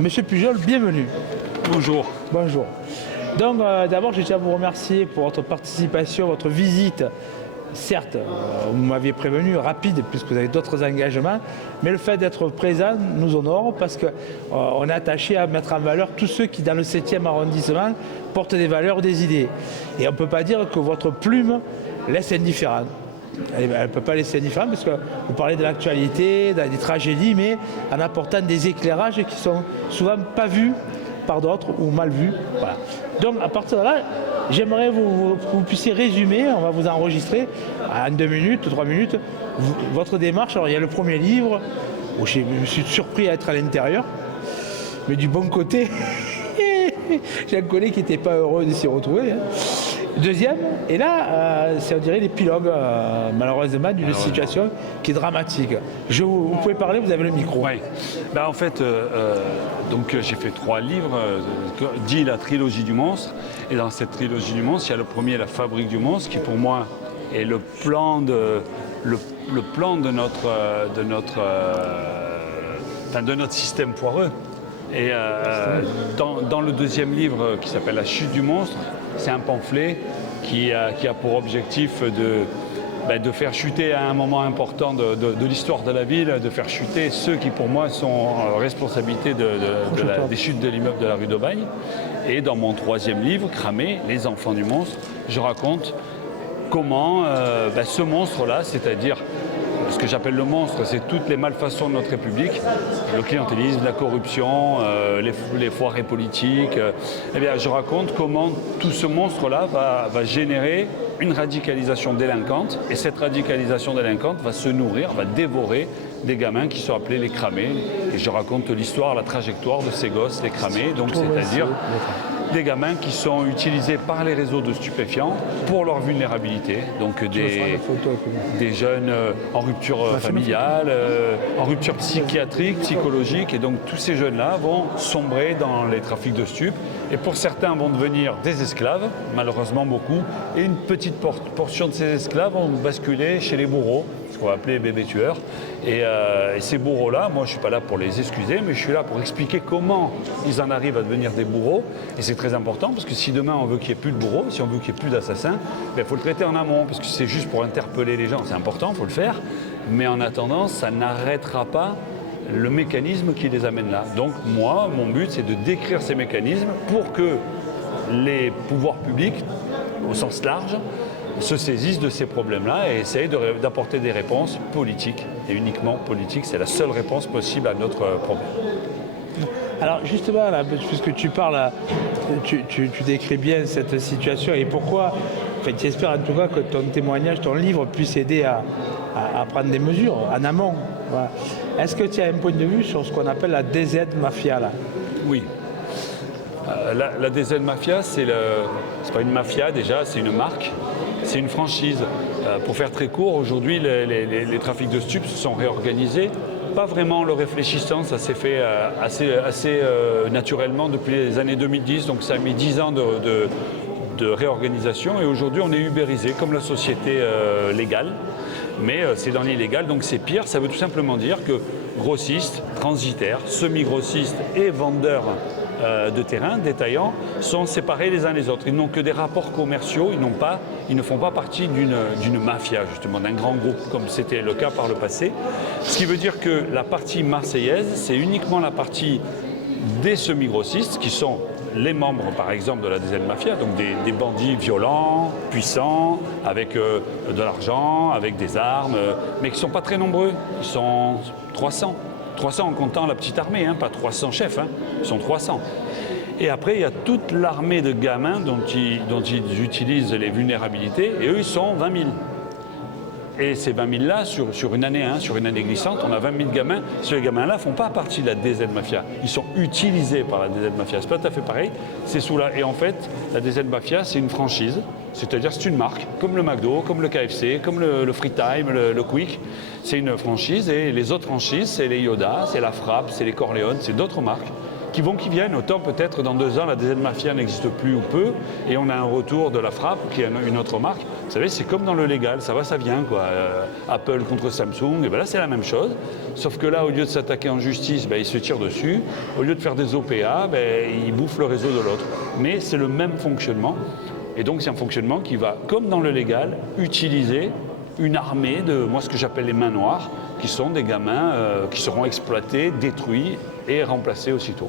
Monsieur Pujol, bienvenue. Bonjour. Bonjour. Donc d'abord, je tiens à vous remercier pour votre participation, votre visite. Certes, vous m'aviez prévenu, rapide, puisque vous avez d'autres engagements, mais le fait d'être présent nous honore parce qu'on est attaché à mettre en valeur tous ceux qui, dans le 7e arrondissement, portent des valeurs, des idées. Et on ne peut pas dire que votre plume laisse indifférent. Elle ne peut pas laisser indifférent parce que vous parlez de l'actualité, des tragédies, mais en apportant des éclairages qui sont souvent pas vus par d'autres ou mal vus. Voilà. Donc à partir de là, j'aimerais que vous puissiez résumer, on va vous enregistrer en 2 minutes, 3 minutes, votre démarche. Alors il y a le premier livre, où je me suis surpris à être à l'intérieur, mais du bon côté, j'ai un collègue qui n'était pas heureux de s'y retrouver. Deuxième, et là, c'est on dirait l'épilogue, malheureusement, d'une situation qui est dramatique. Vous pouvez parler, vous avez le micro. Oui. En fait, donc, j'ai fait 3 livres, dit la trilogie du monstre. Et dans cette trilogie du monstre, il y a le premier, La fabrique du monstre, qui pour moi est le plan de notre système foireux. Et dans le deuxième livre, qui s'appelle La chute du monstre, c'est un pamphlet qui a pour objectif de faire chuter à un moment important de l'histoire de la ville, de faire chuter ceux qui pour moi sont en responsabilité des chutes de l'immeuble de la rue d'Aubagne. Et dans mon 3e livre, Cramé, Les enfants du monstre, je raconte comment ce monstre-là, c'est-à-dire ce que j'appelle le monstre, c'est toutes les malfaçons de notre République, le clientélisme, la corruption, les foirées politiques. Eh bien, je raconte comment tout ce monstre-là va générer une radicalisation délinquante, et cette radicalisation délinquante va se nourrir, va dévorer des gamins qui sont appelés les cramés. Et je raconte l'histoire, la trajectoire de ces gosses, les cramés, donc c'est-à-dire des gamins qui sont utilisés par les réseaux de stupéfiants pour leur vulnérabilité, donc des jeunes en rupture familiale, en rupture psychiatrique, psychologique, et donc tous ces jeunes-là vont sombrer dans les trafics de stupes, et pour certains vont devenir des esclaves, malheureusement beaucoup, et une petite portion de ces esclaves vont basculer chez les bourreaux, ce qu'on va appeler les bébés tueurs. Et ces bourreaux-là, moi je ne suis pas là pour les excuser, mais je suis là pour expliquer comment ils en arrivent à devenir des bourreaux. Et c'est très important, parce que si demain on veut qu'il n'y ait plus de bourreaux, si on veut qu'il n'y ait plus d'assassins, il faut le traiter en amont, parce que c'est juste pour interpeller les gens, c'est important, il faut le faire. Mais en attendant, ça n'arrêtera pas le mécanisme qui les amène là. Donc moi, mon but, c'est de décrire ces mécanismes pour que les pouvoirs publics, au sens large, se saisissent de ces problèmes-là et essayent d'apporter des réponses politiques, et uniquement politiques. C'est la seule réponse possible à notre problème. Alors justement, là, puisque tu parles, tu décris bien cette situation et pourquoi, tu espères en tout cas que ton témoignage, ton livre puisse aider à prendre des mesures en amont. Voilà. Est-ce que tu as un point de vue sur ce qu'on appelle la DZ Mafia là? Oui. La DZ Mafia, c'est pas une mafia déjà, c'est une marque. C'est une franchise. Pour faire très court, aujourd'hui, les trafics de stupes se sont réorganisés. Pas vraiment en le réfléchissant, ça s'est fait assez naturellement depuis les années 2010. Donc ça a mis 10 ans de réorganisation. Et aujourd'hui, on est ubérisé comme la société légale. Mais c'est dans l'illégal, donc c'est pire. Ça veut tout simplement dire que grossistes, transitaires, semi-grossistes et vendeurs de terrain, détaillants, sont séparés les uns les autres. Ils n'ont que des rapports commerciaux, ils ne font pas partie d'une mafia, justement, d'un grand groupe, comme c'était le cas par le passé. Ce qui veut dire que la partie marseillaise, c'est uniquement la partie des semi-grossistes, qui sont les membres, par exemple, de la DZ Mafia, donc des bandits violents, puissants, avec de l'argent, avec des armes, mais qui ne sont pas très nombreux. Ils sont 300. 300 en comptant la petite armée, pas 300 chefs, ils sont 300. Et après, il y a toute l'armée de gamins dont ils utilisent les vulnérabilités, et eux, ils sont 20 000. Et ces 20 000-là, sur une année, sur une année glissante, on a 20 000 gamins. Ces gamins-là ne font pas partie de la DZ Mafia. Ils sont utilisés par la DZ Mafia. C'est pas tout à fait pareil. Et en fait, la DZ Mafia, c'est une franchise. C'est-à-dire c'est une marque, comme le McDo, comme le KFC, comme le Free Time, le Quick. C'est une franchise, et les autres franchises, c'est les Yoda, c'est la Frappe, c'est les Corleone, c'est d'autres marques qui vont, qui viennent. Autant peut-être dans 2 ans, la DZ Mafia n'existe plus ou peu, et on a un retour de la Frappe, qui est une autre marque. Vous savez, c'est comme dans le légal, ça va, ça vient, quoi. Apple contre Samsung, et ben là c'est la même chose. Sauf que là, au lieu de s'attaquer en justice, ben, ils se tirent dessus. Au lieu de faire des OPA, ben, ils bouffent le réseau de l'autre. Mais c'est le même fonctionnement. Et donc c'est un fonctionnement qui va, comme dans le légal, utiliser une armée de, moi ce que j'appelle les mains noires, qui sont des gamins qui seront exploités, détruits et remplacés aussitôt.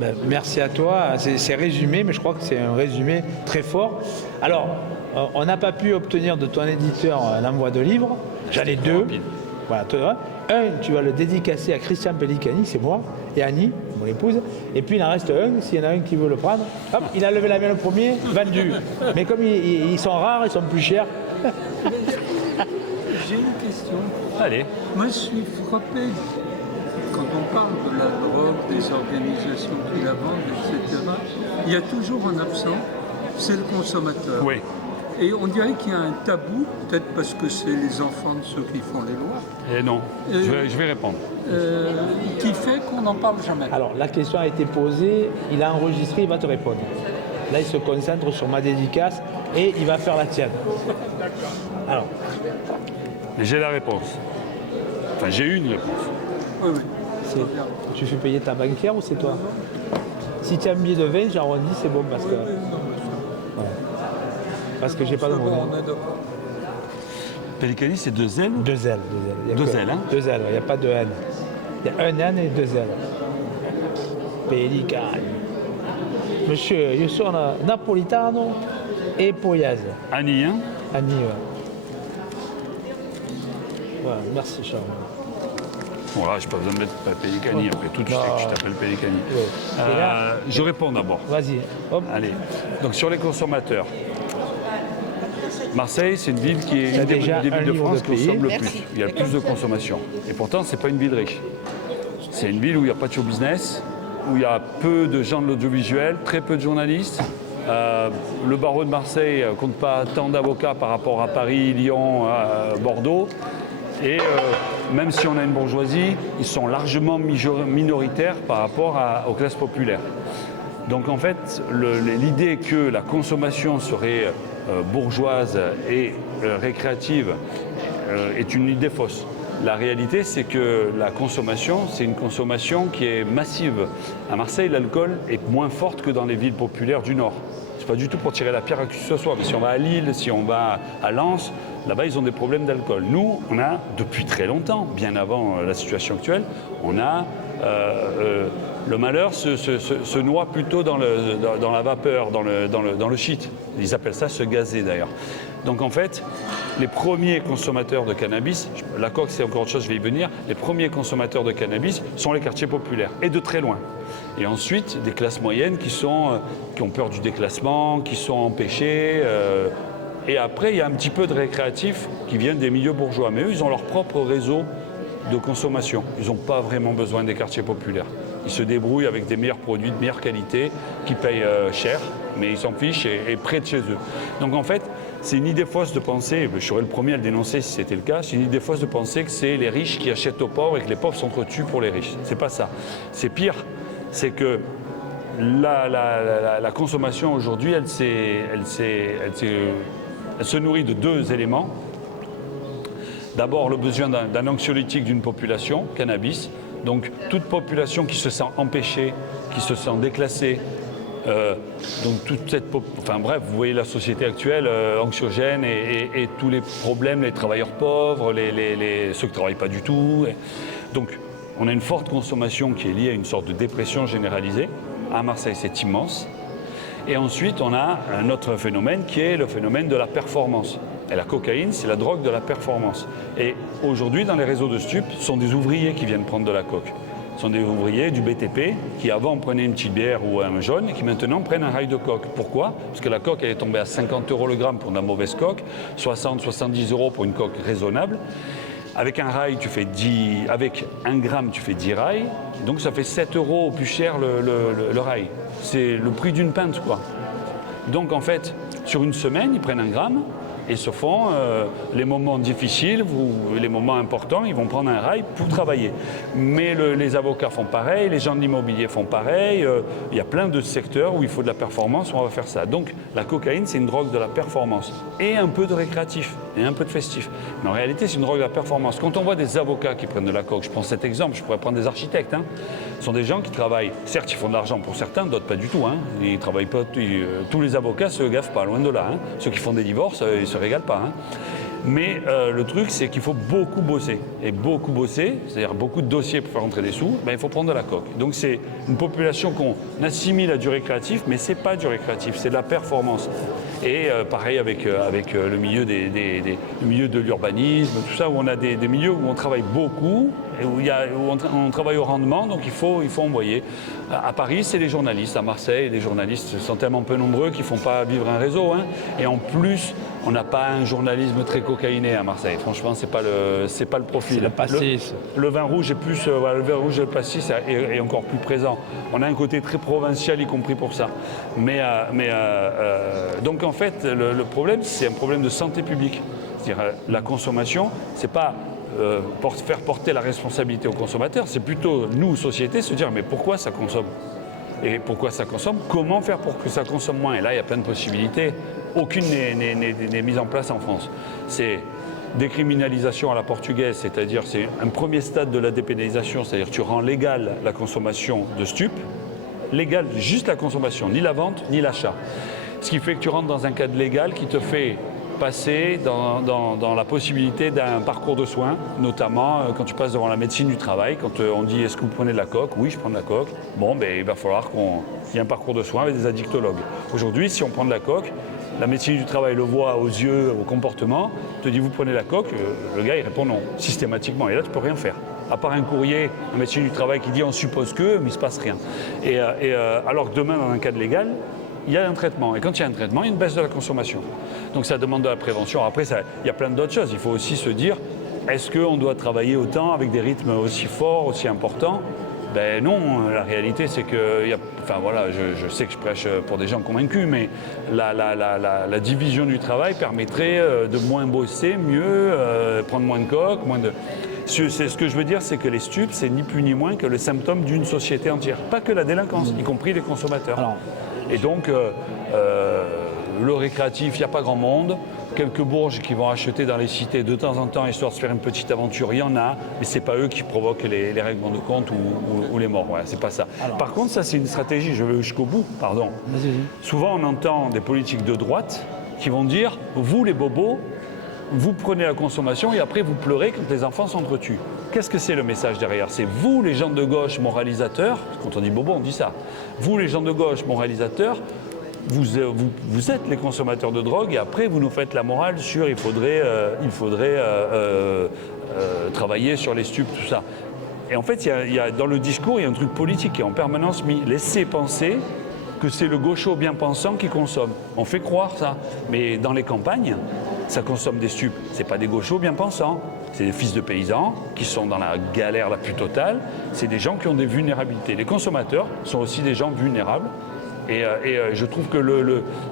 Ben, merci à toi. C'est résumé, mais je crois que c'est un résumé très fort. Alors, on n'a pas pu obtenir de ton éditeur un envoi de livre. J'en ai 2. Voilà, un, tu vas le dédicacer à Christian Pellicani, c'est moi, et Annie, mon épouse. Et puis il en reste un, s'il y en a un qui veut le prendre. Hop, il a levé la main le premier, vendu. Mais comme ils sont rares, ils sont plus chers. J'ai une question. Allez. Moi, je suis frappé quand on parle de la drogue, des organisations qui la vendent, etc. Il y a toujours un absent, c'est le consommateur. Oui. Et on dirait qu'il y a un tabou, peut-être parce que c'est les enfants de ceux qui font les lois. Et non, je vais répondre. Qui fait qu'on n'en parle jamais. Alors, la question a été posée, il a enregistré, il va te répondre. Là, il se concentre sur ma dédicace et il va faire la tienne. Alors. J'ai la réponse. Enfin, j'ai une réponse. Oui, oui. Tu fais payer ta banquière ou c'est toi? Si tu as un billet de 20, j'arrondis, c'est bon parce que... Voilà. Parce que j'ai pas de monnaie. Pellicani, c'est 2 L? 2 L. Il y a 2 L, hein? 2 L, il n'y a pas de N. Il y a un N et 2 L. Pellicani. Monsieur, io sono napolitano e pugliese. Annie, hein? Annie, ouais. Voilà, merci Charles. Bon là, je n'ai pas besoin de mettre Pellicani, après tout, tu sais que je t'appelle Pellicani. Ouais. Je réponds d'abord. Vas-y, hop. Allez, donc sur les consommateurs. Marseille, c'est une ville qui est une des villes de France qui consomme le plus. Il y a le plus de consommation. Et pourtant, ce n'est pas une ville riche. C'est une ville où il n'y a pas de show business, où il y a peu de gens de l'audiovisuel, très peu de journalistes. Le barreau de Marseille ne compte pas tant d'avocats par rapport à Paris, Lyon, Bordeaux. Et même si on a une bourgeoisie, ils sont largement minoritaires par rapport aux classes populaires. Donc en fait, l'idée que la consommation serait bourgeoise et récréative est une idée fausse. La réalité, c'est que la consommation, c'est une consommation qui est massive. À Marseille, l'alcool est moins forte que dans les villes populaires du Nord. C'est pas du tout pour tirer la pierre à qui que ce soit, mais si on va à Lille, si on va à Lens, là-bas, ils ont des problèmes d'alcool. Nous, on a, depuis très longtemps, bien avant la situation actuelle, on a le malheur se noie plutôt dans la vapeur, dans le shit. Ils appellent ça se gazer d'ailleurs. Donc en fait, les premiers consommateurs de cannabis, la coque c'est encore autre chose, je vais y venir, les premiers consommateurs de cannabis sont les quartiers populaires, et de très loin. Et ensuite, des classes moyennes qui ont peur du déclassement, qui sont empêchées. Et après, il y a un petit peu de récréatifs qui viennent des milieux bourgeois. Mais eux, ils ont leur propre réseau de consommation. Ils n'ont pas vraiment besoin des quartiers populaires. Ils se débrouillent avec des meilleurs produits de meilleure qualité, qui payent cher, mais ils s'en fichent et près de chez eux. Donc en fait, c'est une idée fausse de penser, je serais le premier à le dénoncer si c'était le cas, c'est une idée fausse de penser que c'est les riches qui achètent aux pauvres et que les pauvres s'entretuent pour les riches. C'est pas ça. C'est pire, c'est que la consommation aujourd'hui, elle se nourrit de 2 éléments. D'abord, le besoin d'un anxiolytique d'une population, cannabis. Donc, toute population qui se sent empêchée, qui se sent déclassée, donc toute cette enfin bref, vous voyez la société actuelle anxiogène et tous les problèmes, les travailleurs pauvres, ceux qui ne travaillent pas du tout. Donc, on a une forte consommation qui est liée à une sorte de dépression généralisée. À Marseille, c'est immense. Et ensuite, on a un autre phénomène qui est le phénomène de la performance. Et la cocaïne, c'est la drogue de la performance. Et aujourd'hui, dans les réseaux de stupes, ce sont des ouvriers qui viennent prendre de la coke. Ce sont des ouvriers du BTP qui avant prenaient une petite bière ou un jaune et qui maintenant prennent un rail de coke. Pourquoi? Parce que la coke, elle est tombée à 50 € le gramme pour de la mauvaise coke, 60-70 € pour une coke raisonnable. Avec un rail, avec 1 gramme, tu fais 10 rails. Donc ça fait 7 € au plus cher le rail. C'est le prix d'une pinte, quoi. Donc en fait, sur une semaine, ils prennent 1 gramme et se font les moments difficiles, les moments importants, ils vont prendre un rail pour travailler. Mais les avocats font pareil, les gens de l'immobilier font pareil. Il y a plein de secteurs où il faut de la performance, où on va faire ça. Donc la cocaïne, c'est une drogue de la performance et un peu de récréatif et un peu de festif. Mais en réalité, c'est une drogue de la performance. Quand on voit des avocats qui prennent de la coke, je prends cet exemple, je pourrais prendre des architectes. Ce sont des gens qui travaillent, certes, ils font de l'argent pour certains, d'autres pas du tout. Ils travaillent pas, tous les avocats se gaffent pas, loin de là. Ceux qui font des divorces, ils se régalent pas. Mais le truc, c'est qu'il faut beaucoup bosser. Et beaucoup bosser, c'est-à-dire beaucoup de dossiers pour faire rentrer des sous, il faut prendre de la coke. Donc c'est une population qu'on assimile à du récréatif, mais c'est pas du récréatif, c'est de la performance. Et pareil avec le milieu, le milieu de l'urbanisme, tout ça, où on a des milieux où on travaille beaucoup, et où on travaille au rendement, donc il faut envoyer. À Paris, c'est les journalistes. À Marseille, les journalistes sont tellement peu nombreux qu'ils ne font pas vivre un réseau. Et en plus, on n'a pas un journalisme très cocaïné à Marseille. Franchement, c'est pas le profil. C'est le pastis. Le vin rouge est plus, le vin rouge et le pastis est encore plus présent. On a un côté très provincial, y compris pour ça. Donc en fait, le problème, c'est un problème de santé publique. C'est-à-dire la consommation, c'est pas faire porter la responsabilité aux consommateurs, c'est plutôt nous, société, se dire mais pourquoi ça consomme ? Et pourquoi ça consomme ? Comment faire pour que ça consomme moins ? Et là, il y a plein de possibilités. Aucune n'est mise en place en France. C'est décriminalisation à la portugaise, c'est-à-dire c'est un premier stade de la dépénalisation, c'est-à-dire tu rends légale la consommation de stupes, légale juste la consommation, ni la vente, ni l'achat. Ce qui fait que tu rentres dans un cadre légal qui te fait passer dans la possibilité d'un parcours de soins, notamment quand tu passes devant la médecine du travail, quand on dit est-ce que vous prenez de la coke ? Oui, je prends de la coke. Bon, il va falloir qu'il y ait un parcours de soins avec des addictologues. Aujourd'hui, si on prend de la coke, la médecine du travail le voit aux yeux, au comportement, te dit vous prenez de la coke, le gars il répond non, systématiquement. Et là, tu peux rien faire. À part un courrier, un médecin du travail qui dit on suppose que, mais il ne se passe rien. Alors que demain, dans un cadre légal, il y a un traitement. Et quand il y a un traitement, il y a une baisse de la consommation. Donc ça demande de la prévention. Après, il y a plein d'autres choses. Il faut aussi se dire, est-ce qu'on doit travailler autant avec des rythmes aussi forts, aussi importants ? Ben non, la réalité c'est que, je sais que je prêche pour des gens convaincus, mais la division du travail permettrait de moins bosser, mieux, prendre moins de coke, Ce que je veux dire, c'est que les stupes, c'est ni plus ni moins que le symptôme d'une société entière. Pas que la délinquance, y compris les consommateurs. Et donc, le récréatif, il n'y a pas grand monde. Quelques bourges qui vont acheter dans les cités de temps en temps, histoire de se faire une petite aventure, il y en a, mais ce n'est pas eux qui provoquent les règlements de compte ou les morts. Voilà, c'est pas ça. Par contre, ça, c'est une stratégie, je vais jusqu'au bout, pardon. Vas-y. Souvent, on entend des politiques de droite qui vont dire, vous les bobos, vous prenez la consommation et après vous pleurez quand les enfants s'entretuent. Qu'est-ce que c'est le message derrière ? C'est vous les gens de gauche moralisateurs, quand on dit bobo on dit ça, vous les gens de gauche moralisateurs, vous êtes les consommateurs de drogue et après vous nous faites la morale sur il faudrait travailler sur les stupes, tout ça. Et en fait, dans le discours, il y a un truc politique qui est en permanence mis, laisser penser que c'est le gaucho bien pensant qui consomme. On fait croire ça, mais dans les campagnes, ça consomme des stupes. C'est pas des gauchos bien pensants, c'est des fils de paysans qui sont dans la galère la plus totale. C'est des gens qui ont des vulnérabilités. Les consommateurs sont aussi des gens vulnérables. Et je trouve que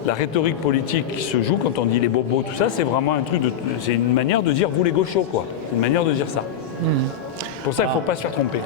la rhétorique politique qui se joue quand on dit les bobos, tout ça, c'est vraiment un truc c'est une manière de dire vous les gauchos, quoi. C'est une manière de dire ça. Pour ça, il ne faut pas se faire tromper.